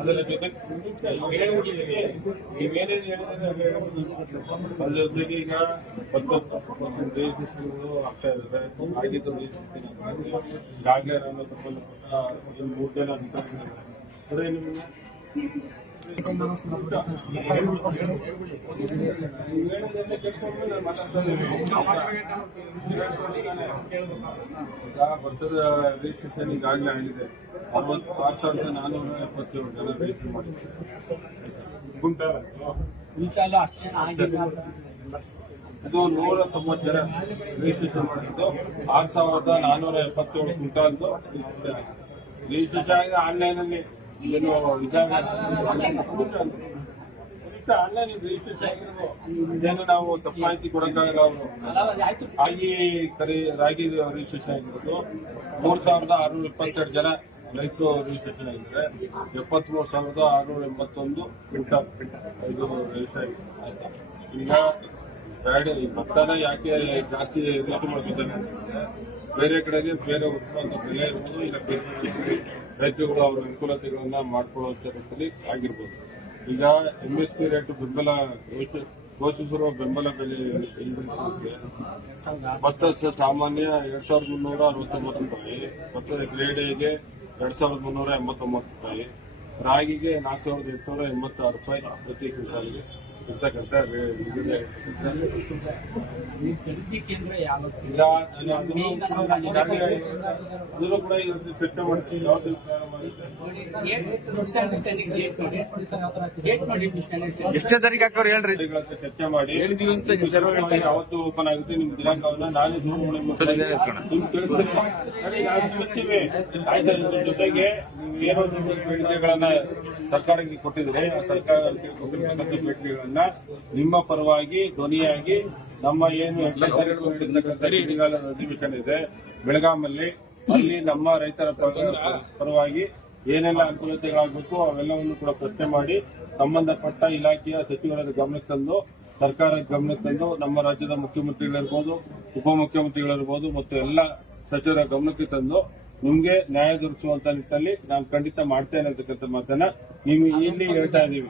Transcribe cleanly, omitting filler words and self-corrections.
ಅದರ ಜೊತೆ ನೀವೇನೇನು ಹೇಳಿದ್ರೆ ಅದ್ರ ಜೊತೆಗೆ ಈಗ 10% ರಿಜಿಸ್ಟ್ರೇಷನ್ಗಳು ಆಗ್ತಾ ಇದ್ದಾರೆ. ಆಗಿದ್ದು ಈಗಾಗಲೇ ನಾನು ಸ್ವಲ್ಪ 3 ಜನ ಅದೇ ನಿಮಗೆ ವರ್ಷದ ರಿಜಿಸ್ಟ್ರೇಷನ್ ಈಗಾಗಲೇ ಆಗಿದೆ. 66,477 ಜನ ರಿಜಿಸ್ಟರ್ ಮಾಡಿದ್ದಾರೆ. ಇದು 190 ಜನ ರಿಜಿಸ್ಟ್ರೇಷನ್ ಮಾಡಿದ್ದು 6,477 ಕ್ವಿಂಟಾಲ್ದು ರಿಜಿಸ್ಟ್ರೇಷನ್ ಆಗಿದೆ. ಆನ್ಲೈನ್ ಅಲ್ಲಿ ಏನು ಆನ್ಲೈನ್ ರಿಜಿಸ್ಟ್ರೇಷನ್ ಆಗಿರೋದು ಇದನ್ನು ನಾವು ತಪ್ಪು ಮಾಹಿತಿ ಕೊಡಕ್ಕಾಗಲ್ಲ. ಅವರು ರಾಗಿ ರಿಜಿಸ್ಟ್ರೇಷನ್ ಆಗಿರೋದು 3,622 ಜನ ರೈತರು ರಿಜಿಸ್ಟ್ರೇಷನ್ ಆಗಿದ್ದಾರೆ. 73,681 ಕ್ವಿಂಟಾಲ್ ಇದು ರಿಜಿಸ್ಟ್ರೇಷನ್ ಆಗಿದೆ. ಈಗ ಭತ್ತನ ಯಾಕೆ ಜಾಸ್ತಿ ರಿಜಿಸ್ಟರ್ ಮಾಡ್ತಿದ್ದಾರೆ, ಬೇರೆ ಕಡೆಗೆ ಬೇರೆ ಉತ್ಪನ್ನ ಬೆಲೆ ಇರ್ಬೋದು, ಇಲ್ಲ ಬೇರೆ ರೈತರುಗಳು ಅವರ ಅನುಕೂಲತೆಗಳನ್ನ ಮಾಡ್ಕೊಳ್ಳುವಂತ ರೀತಿಯಲ್ಲಿ ಆಗಿರ್ಬೋದು. ಈಗ MSP ರೇಟ್ ಬೆಂಬಲ ಘೋಷಿಸಿರುವ ಬೆಂಬಲ ಬೆಲೆ ಭತ್ತ ಸಾಮಾನ್ಯ 2,369 ರೂಪಾಯಿ, ಭತ್ತದ ಗ್ರೇಡ್ ಎಗೆ 2,389 ರೂಪಾಯಿ, ರಾಗಿಗೆ 4,886 ರೂಪಾಯಿ ಪ್ರತಿ ಕ್ವಿಂಟಾಲ್ಗೆ ಇರ್ತಕ್ಕಂಥ ಅದನ್ನು ಕೂಡ ಚರ್ಚೆ ಮಾಡ್ತೀವಿ. ಎಷ್ಟೇ ತಾರೀಕು ಹಾಕೋರು ಹೇಳ್ರಿ, ಚರ್ಚೆ ಮಾಡಿ ಯಾವತ್ತು ಓಪನ್ ಆಗುತ್ತೆ ನಿಮ್ಮ ದಿನಾಂಕವನ್ನ ನಾನೇ ತಿಳಿಸ್ತೀವಿ. ಜೊತೆಗೆ ಏನೋ ಬೇಡಿಕೆಗಳನ್ನ ಸರ್ಕಾರಕ್ಕೆ ಕೊಟ್ಟಿದ್ರೆ ಸರ್ಕಾರ ಕೊಟ್ಟಿರ್ತಕ್ಕಂಥ ಬೇಡಿಕೆಗಳನ್ನ ನಿಮ್ಮ ಪರವಾಗಿ ಧ್ವನಿಯಾಗಿ ನಮ್ಮ ಏನು ನೀತಿಗಾಲದ ಅಧಿವೇಶನ ಇದೆ ಬೆಳಗಾಮಲ್ಲಿ, ಅಲ್ಲಿ ನಮ್ಮ ರೈತರ ಪರವಾಗಿ ಏನೆಲ್ಲ ಅನುಕೂಲತೆಗಳಾಗಬೇಕು ಅವೆಲ್ಲವನ್ನು ಕೂಡ ಪ್ರಶ್ನೆ ಮಾಡಿ ಸಂಬಂಧಪಟ್ಟ ಇಲಾಖೆಯ ಸಚಿವರ ಗಮನಕ್ಕೆ ತಂದು ಸರ್ಕಾರದ ಗಮನಕ್ಕೆ ತಂದು ನಮ್ಮ ರಾಜ್ಯದ ಮುಖ್ಯಮಂತ್ರಿಗಳಿರ್ಬೋದು, ಉಪಮುಖ್ಯಮಂತ್ರಿಗಳಿರ್ಬೋದು ಮತ್ತು ಎಲ್ಲ ಸಚಿವರ ಗಮನಕ್ಕೆ ತಂದು ನಿಮ್ಗೆ ನ್ಯಾಯ ದೊರಕಿಸುವಂತ ನಿಟ್ಟಿನಲ್ಲಿ ನಾನು ಖಂಡಿತ ಮಾಡ್ತೇನೆ ಅಂತಕ್ಕಂಥ ಮಾತನ್ನ ನೀವು ಇಲ್ಲಿ ಹೇಳ್ತಾ ಇದೀವಿ.